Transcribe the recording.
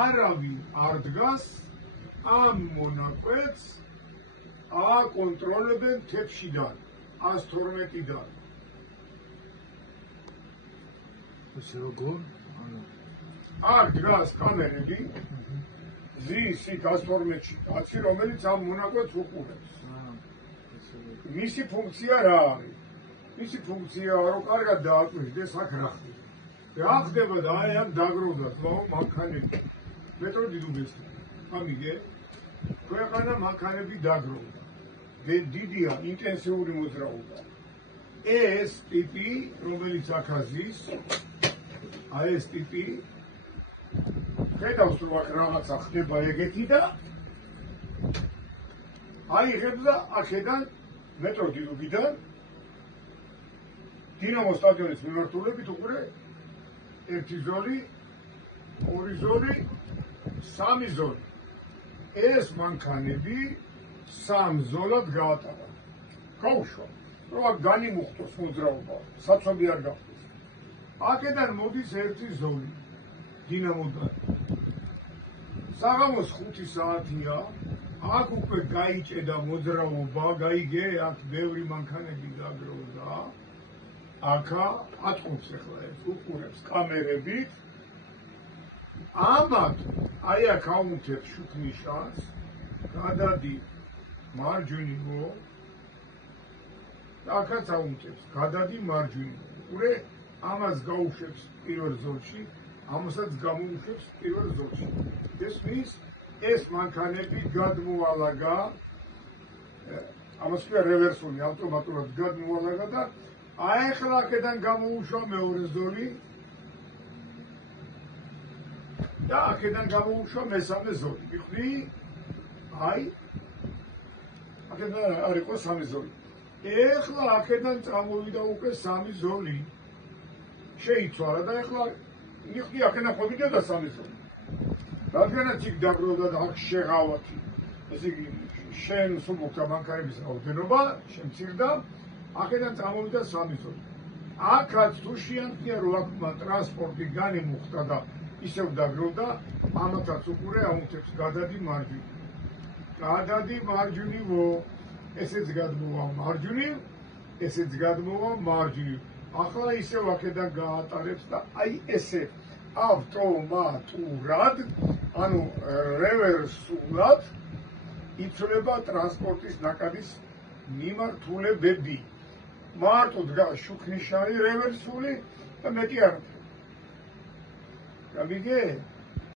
არავინ არ დგას ამ მონაკვეთს აკონტროლებენ თეთრიდან 112-დან. ესე როგორ? არ დგას კამერები ზის 112-ში კაცი, რომელიც ამ მონაკვეთს უყურებს. მისი ფუნქცია რა არის? მისი ფუნქციაა, რომ კარგად დააკვირდეს აქ რა ხდება. რა ხდება და აი ამ დაგროვდა თვალ მანქანები. მეტოდი დუბესტი. ამიგე ქვეყანა მანქანები დაგროვდა. დიდია ინტენსიური მოძრაობა. ეს ტიპი, რომელიც აქაზის, აი ეს ტიპი ხედავს რომ აქ რაღაცა ხდება ეგეთი და აიღებს და აქედან მეტოდი დუბიდან დინამო სტადიონის მიმართულებით უყურე ერთი ზოლი, ორი ზოლი, სამი ზოლი. ეს მანქანები სამ ზოლად გაატარა. გაუშვა, რომ აქ განიმუხტოს მოძრაობა, საცობი არ გახდეს. აქედან მოდის ერთი ზოლი, დინამოდან. საღამოს 5 საათია, აქ უკვე გაიჭედა მოძრაობა, გაიგე, აქ ბევრი მანქანები დაგროვდა. აქა ატყობს ახლა ეს უყურებს კამერებით. ამათ აი აქ აუნთებს შუქნიშას, გადადი მარჯვნივო და აქაც აუნთებს, გადადი მარჯვნივო. უყურე, ამას გაუშვებს პირველ ზოლში, ამასაც გამოუშვებს პირველ ზოლში. ეს მის ეს მანქანები გადმოალაგა, ამას ქვია რევერსული, ავტომატურად გადმოალაგა და აი ახლა აქედან გამოუშვა მეორე ზოლი და აქედან გამოუშვა მესამე ზოლი. მიხვდი? აი აქედან არ იყო სამი ზოლი. ეხლა აქედან წამოვიდა უკვე სამი ზოლი. შეიცვალა და ეხლა მიხვდი აქედან ხვდებოდა სამი ზოლი. რადგანაც იქ დაგროვდა და აქ შეღავათი. ესე იგი შენ სულ მოხდა მანქანების რაოდენობა, შემცირდა. აქედან წამოვიდა სამი ზოლი. აქაც თუ შეამჩნია რომ აქ ტრანსპორტი განიმუხტა და ისევ დაგროვდა, ამათაც უყურე აუნთებს გადადი მარჯვნივ. გადადი მარჯვნივო, ესეც გადმოვა მარჯვნივ, ესეც გადმოვა მარჯვნივ. ახლა ისევ აქედან გაატარებს და აი ესე ავტომატურად, ანუ რევერსულად იცვლება ტრანსპორტის ნაკადის მიმართულებები. მარტო დგას შუქნიშანი რევერსული და მეტი არ. გამიგე?